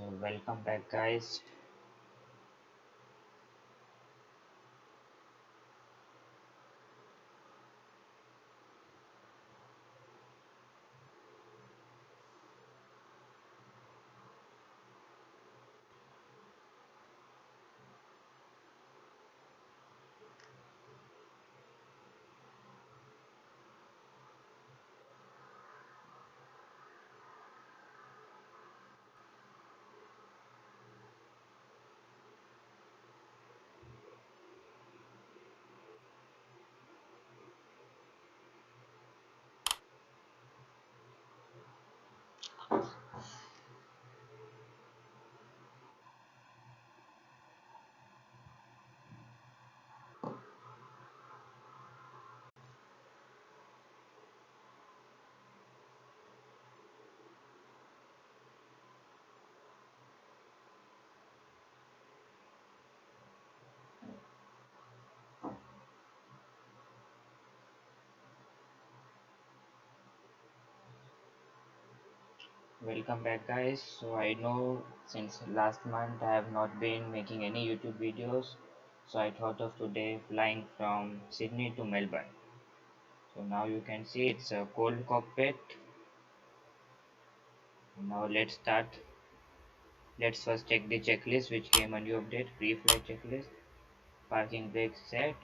So welcome back guys. Welcome back guys. So I know since last month I have not been making any YouTube videos. So I thought of today flying from Sydney to Melbourne. So now you can see it's a cold cockpit. Now let's start. Let's first check the checklist which came on your update. Pre-flight checklist. Parking brake set.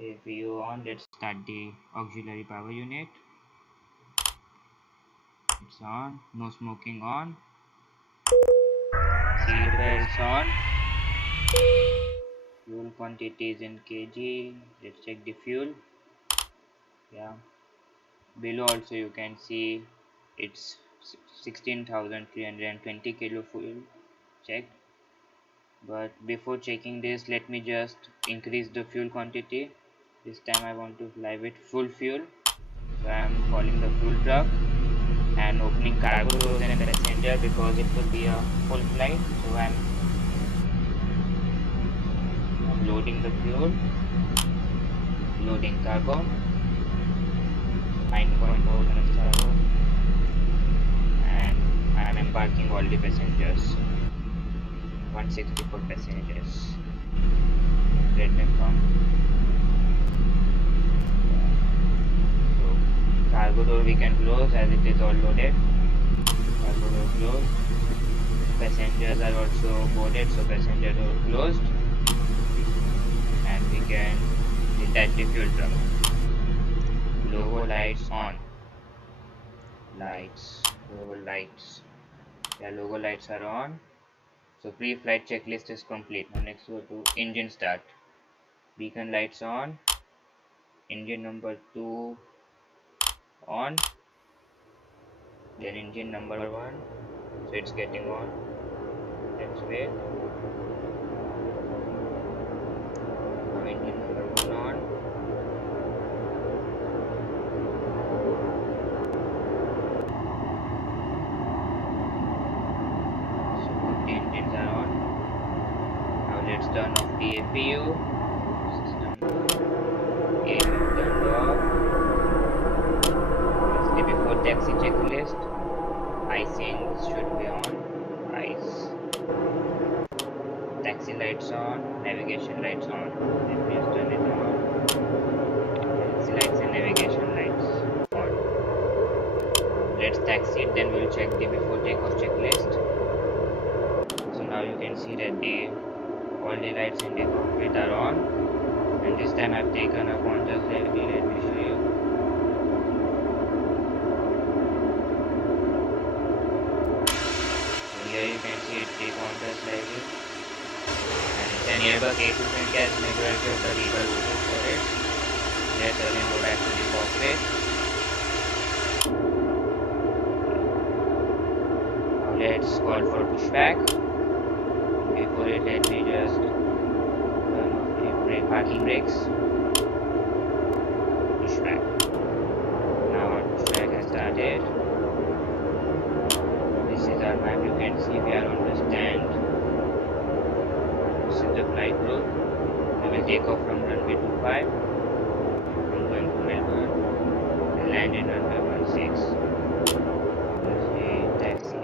APU on. Let's start the auxiliary power unit. It's on. No smoking on. Seat belts on. Fuel quantity is in kg. Let's check the fuel. Yeah, below also you can see it's 16,320 kilo fuel checked. But before checking this, let me just increase the fuel quantity. This time I want to fly with full fuel, so I am calling the fuel truck and opening cargo doors and passenger because it will be a full flight. So I'm loading the fuel, loading cargo, 9.4 tons cargo, and I am embarking all the passengers, 164 passengers. Let them come. So cargo door we can close as it is all loaded. Cargo door closed. Passengers are also boarded, so passenger door closed, and we can detach the fuel truck. Logo lights on. Logo lights. Yeah, logo lights are on. So pre-flight checklist is complete. Now next go to engine start. Beacon lights on. Engine number 2 on. Then engine number 1. So it's getting on. Let's wait. Now engine number 1 on. Engines are on. Now let's turn off the APU system. APU turned off. It's the before taxi checklist. Icing should be on. Ice. Taxi lights on. Navigation lights on. Let me just turn it on. Taxi lights and navigation lights on. Let's taxi it, then we'll check the before takeoff checklist. Now you can see that all the lights in the cockpit are on, and this time I've taken a Qantas levy. Let me show you. So here you can see it's the Qantas levy, and it's an Airbus A220 as majority of the people voted for it. Let's again go back to the cockpit. Now let's call for pushback. Before it, let me just turn off the parking brakes. Pushback. Now our pushback has started. This is our map. You can see we are on the stand. This is the flight route. We will take off from runway 25. I'm going to Melbourne and land in runway 16. Taxi.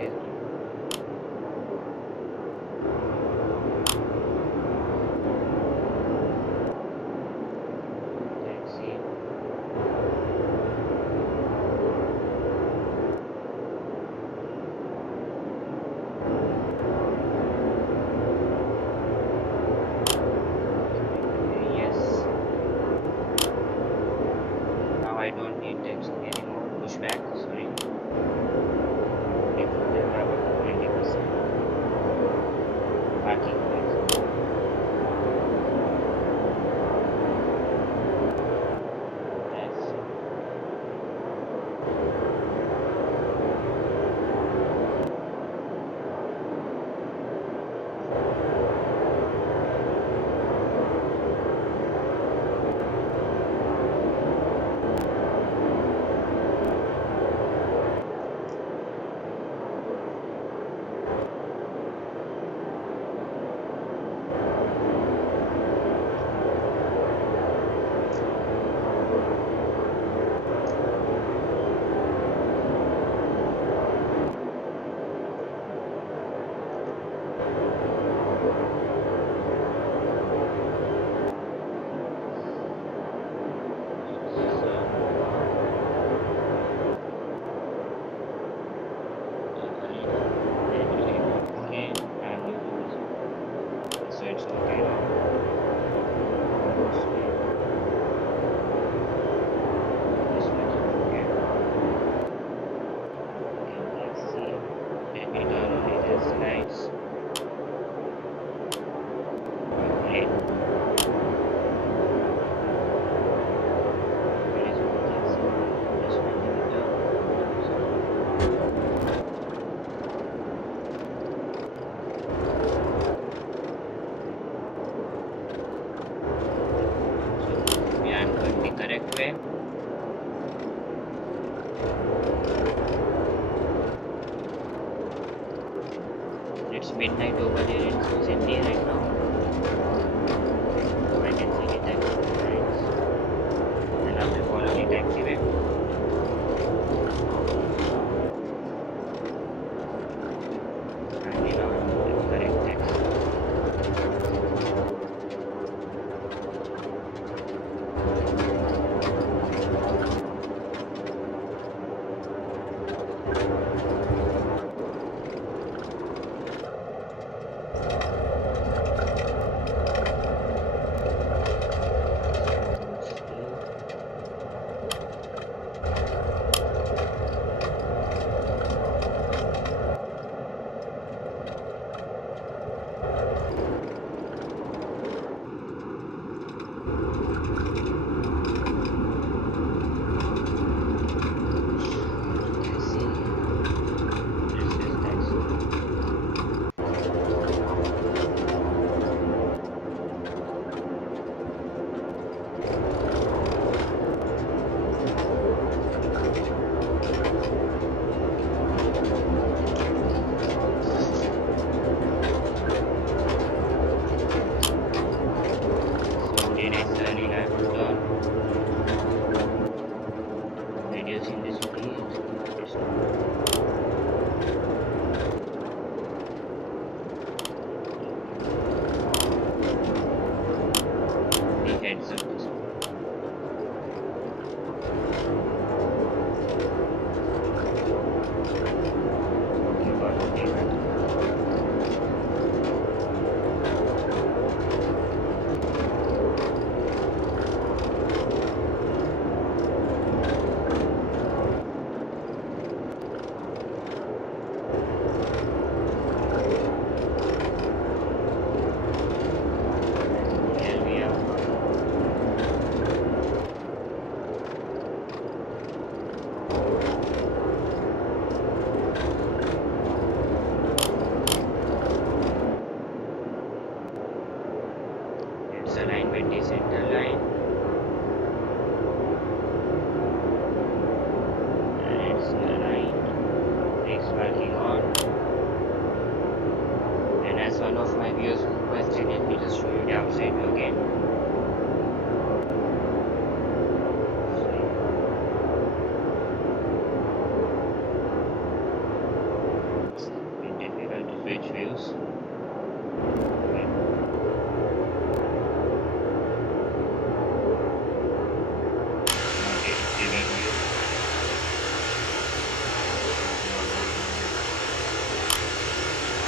it on only these lights. Complete. There is one thing, so just winding it up. So we are going the correct way. It's midnight over there in Sydney right now. So I can see the taxi lights. And I will follow the taxiway. And we are on the correct taxi. Reducing the speed. The heads up this. Okay, got it. Aligned with the center line, and it's aligned, brakes working on. And as one of my viewers requested, let me just show you the outside view again. It's a bit difficult to switch views.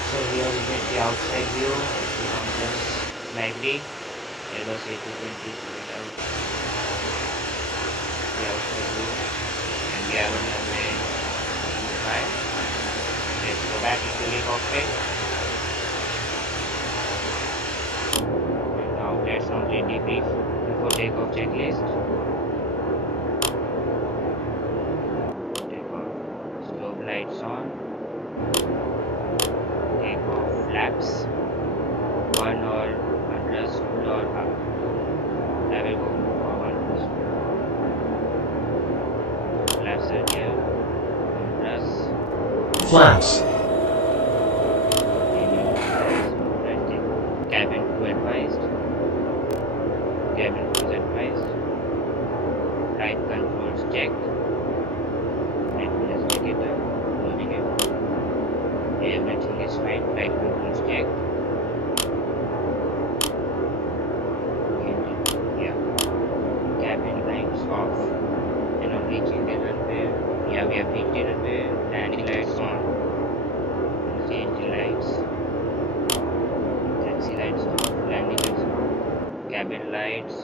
So here we get the outside view. If you want just slightly, Airbus A220 without the outside view, and we are on the way 5. Let's go back into the cockpit. And now let's complete the brief before takeoff checklist. Takeoff, strobe lights on. Takeoff flaps, 1 or 1 plus, full or half. I will go for 1 plus. Flaps are here, 1 plus. Flaps. Cabin crew advised. Cabin crew is advised. Flight controls checked. Let me just take it up, loading it. Everything is fine. Flight controls checked. Yeah. Cabin lights off. And on reaching the runway, yeah, we have reached the runway. Landing lights on. Change the lights. Taxi lights off. Landing lights on. Cabin lights.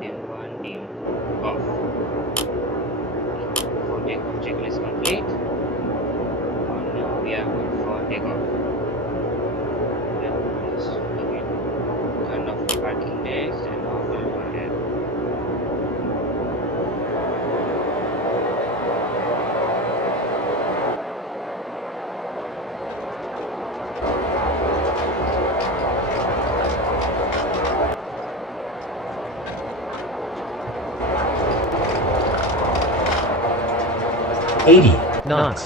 Dim 1, dim off. Before takeoff checklist complete. On now we are good for takeoff. Let's again turn off the parking brakes and off the fire. knots.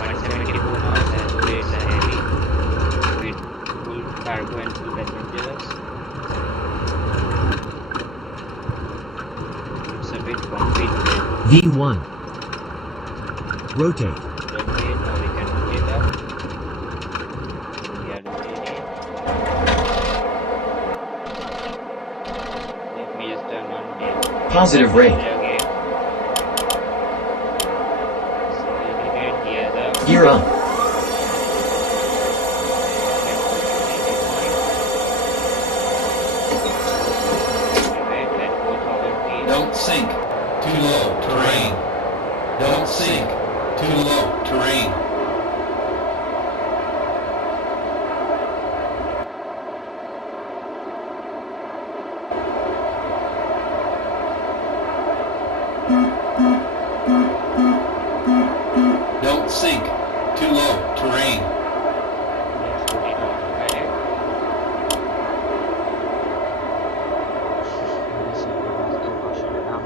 174 knots as weights are heavy with full cargo and full passengers. It's a bit bumpy today. V1. Rotate. Rotate, now we can rotate up. We are rotating. Let me just turn on the Positive rate. again. Gear up. Don't sink. Too low. Terrain. Don't sink. Too low. Terrain. Don't sink. Too low. Terrain. Let's put it on autopilot. This is the master caution alarm.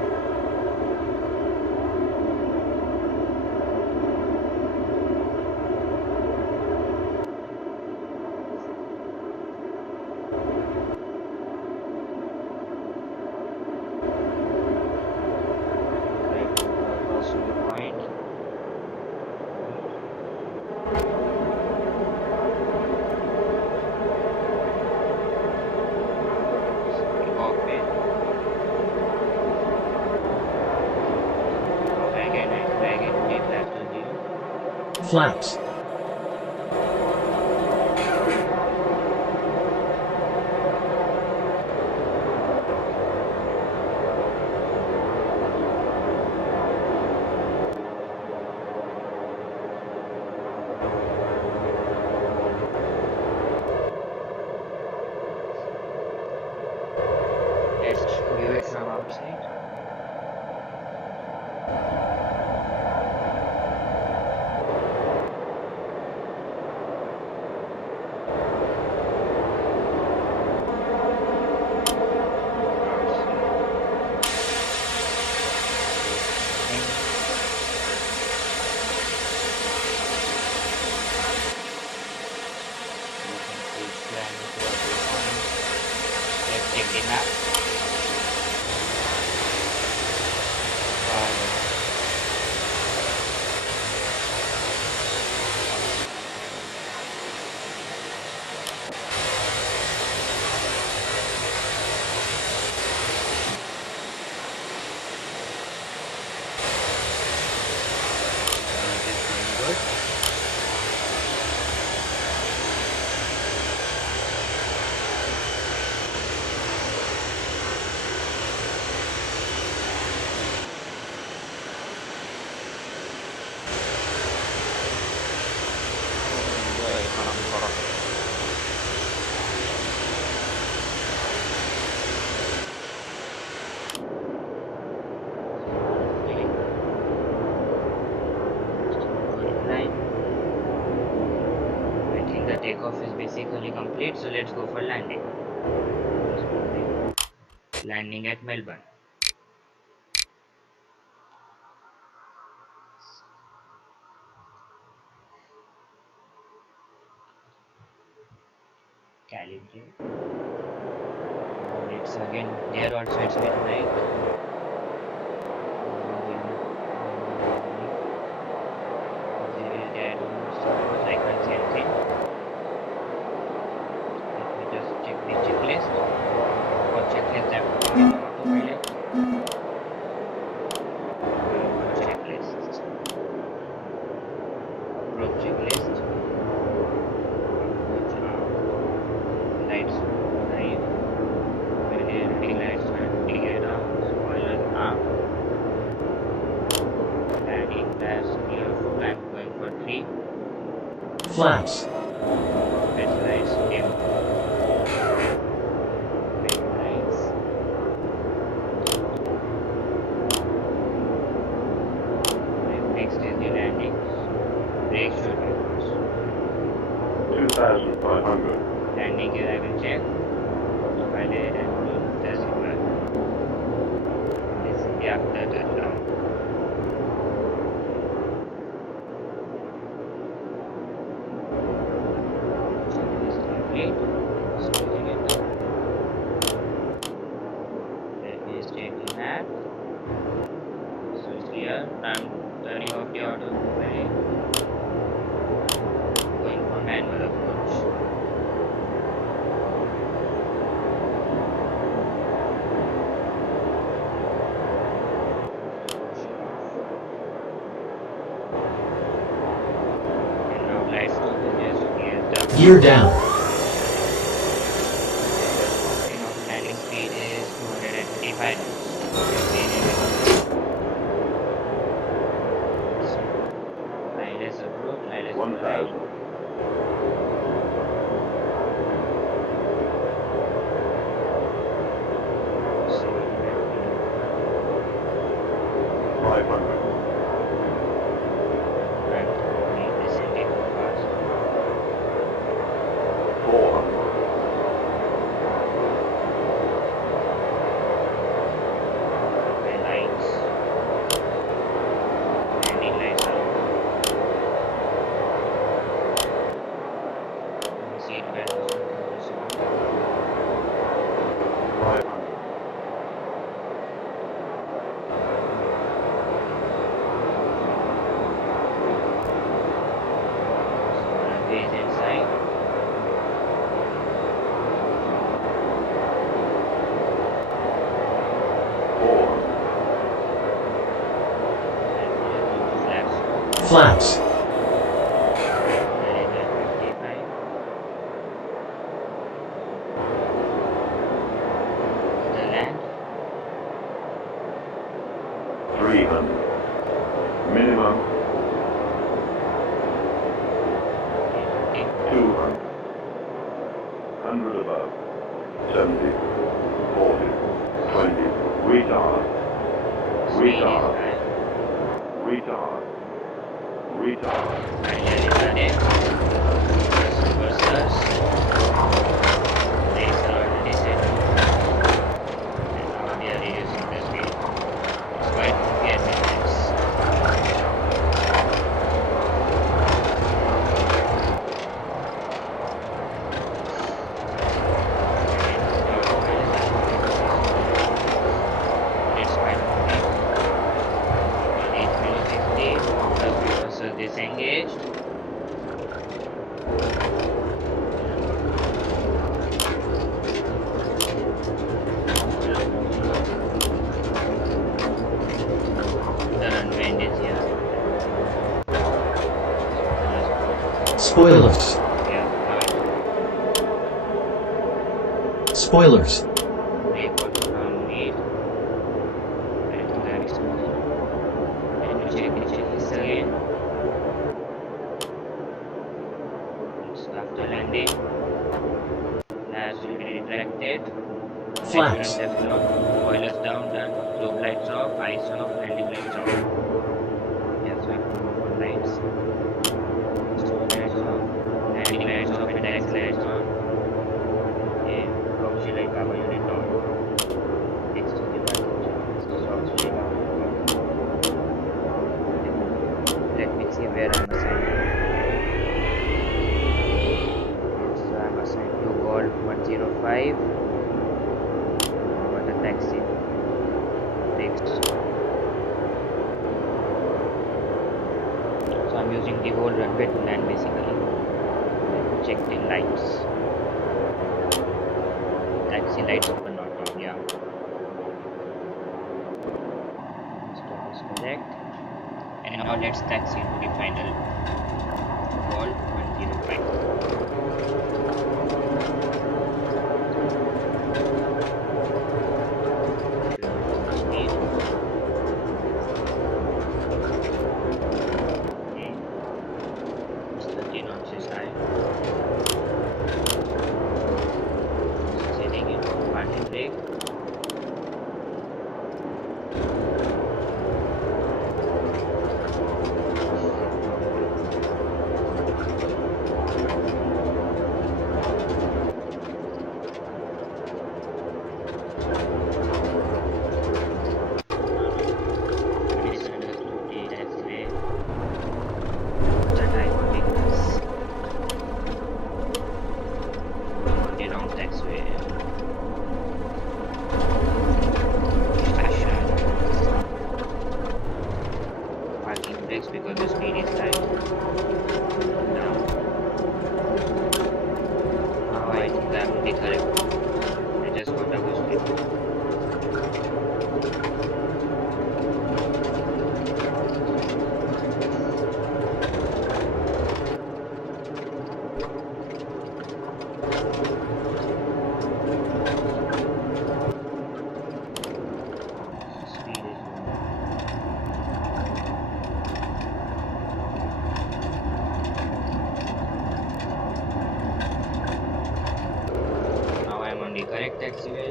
Right, cross to the point. Cockpit. Flag and lead left to zero. Flaps. Let's view it from outside. Let's take the map. Good. I think the takeoff is basically complete, so let's go for landing. Landing at Melbourne. Calibrate. It's again there also it's been right. I can't see anything. Let me just check the checklist. For checklist I put it on autopilot. Checklist. Approach checklist. Approach lights, right. Ready lights are clear. Spoiler Flaps. Pressurized dim. Pressurize. Next is the landing. Brake should be first. 2,500. Landing gear I will check. Autopilot and cruise as required. This is the after touchdown. This is complete. Switching it up. Let me taking that. So it's clear. I'm turning off the autopilot. Going for manual approach. And now lights open, just gears down. Gear down. Landing speed is 255 knots. ILS approach, ILS 1,000. Right. 500. Descending fast. 400. My lights. Landing lights are on. Seat belt is also on. 500. Runway is inside. Flaps. Flaps. There is a 55. The land. 300. Minimum 200. 100 above. 70. 40. 20. Retard. Speed is Retard. high. Retard. Retard. Idle is running. Reversers. Brakes are already set. And now we are reducing the speed. It's quite funky at minutes. It's quite funky. 8 below 50. The reversers disengaged. The runway end is here. Spoilers. Yeah, Spoilers. brake button down mid. And that is smooth. And you check this again. It's after landing. Flaps will be retracted. Flaps. Insurance left lock. Boilers down, done. Globe lights off, eyes off, landing lights off. Yes, we have to move on lights. Stove lights off, landing lights off, and taxi lights on. And auxiliary power unit on. Next is the baggage. This is auxiliary power unit. Let me see where I'm assigned. Yes, so I'm assigned to Golf 105. Got a taxi. Next. So I'm using the whole runway to land basically. Check the lights. Taxi lights open not on, yeah. Stop is correct. And now let's taxi to the final Golf 105. Speed. Okay. It's 30 knots is text because the speed is high. Now I think I'm on the correct. I just got a ghost clip. The correct taxiway.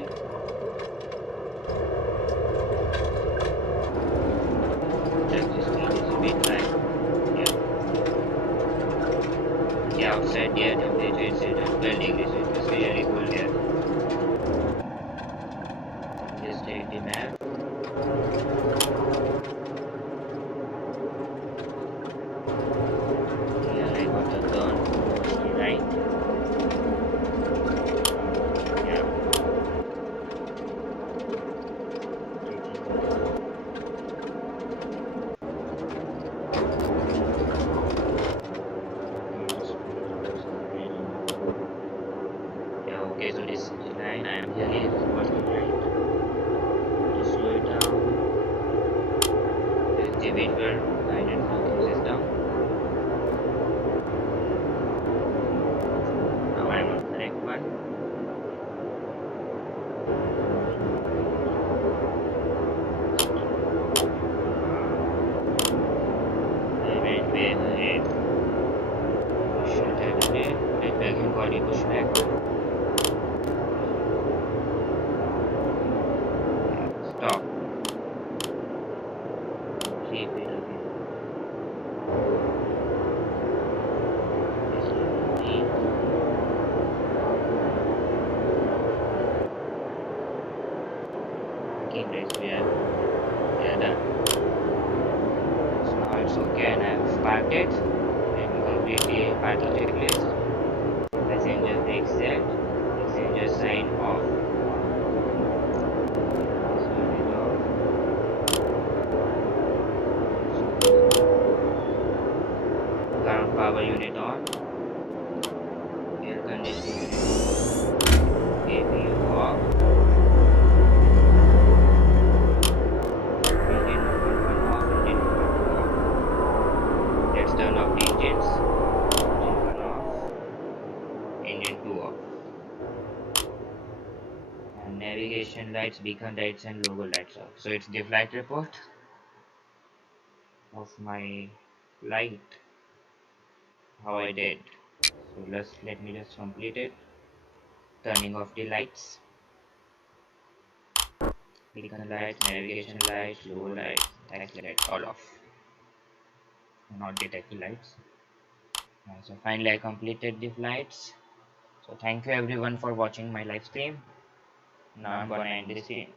Check the speed is a bit high. Yeah, outside the air temperature is set at 12 degrees, so it was really cold here. Just take the map. Here I got a turn towards the right. Okay, so this is the line. I am really towards the right. To slow it down. This is the visual guidance looking system. Now I am on the correct one. I went way ahead. Shut that ahead. Let me again body push back. Stop. 3 feet again. Okay, guys, we are done. So now it's okay, and I have parked it. Let me complete the parking checklist. Passenger brake set. Passenger sign off. Ground power unit on. Air conditioning unit on. APU off. Engine number 1 off. Engine number 2 off. Let's turn off the engines. Engine 1 off. Engine 2 off. And navigation lights, beacon lights, and logo lights off. So it's the flight report of my flight. How I did. So let me just complete it. Turning off the lights, beacon lights, navigation lights, logo lights, taxi lights, all off. Not the taxi lights. So finally I completed the flights. So thank you everyone for watching my live stream. Now I'm gonna end this scene.